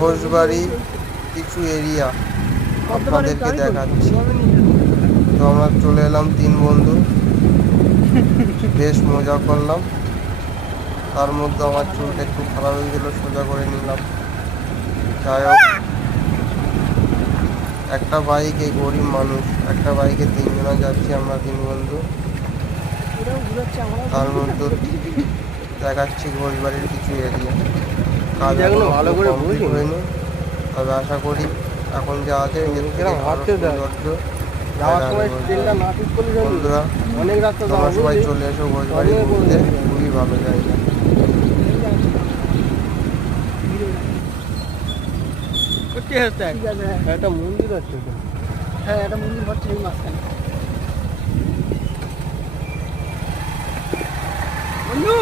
ঘোষবাড়ি কিছু এরিয়া আপনাদেরকে দেখাচ্ছি। তো আমরা চলে এলাম 3 বন্ধু, বেশ মজা করলাম। তার মধ্যে আমার চুলটা একটু খারাপ হয়ে গেল, সোজা করে নিলাম। যাই হোক, একটা বাইকে গরিব মানুষ, একটা বাইকে 3 জনা যাচ্ছি আমরা 3 বন্ধু। তার মধ্যে দেখাচ্ছি ঘোষবাড়ির কিছু এরিয়া। কাজ এখনো ভালো করে কমপ্লিট হয়নি, তবে আশা করি এখন যা আছে সৌন্দর্য। বন্ধুরা, তোমরা সবাই চলে এসো ঘোষবাড়ি ঘুরতে, খুবই ভালো জায়গা। একটা মন্দির আছে, হ্যাঁ একটা মন্দির হচ্ছে এই মাঝখানে। বন্ধু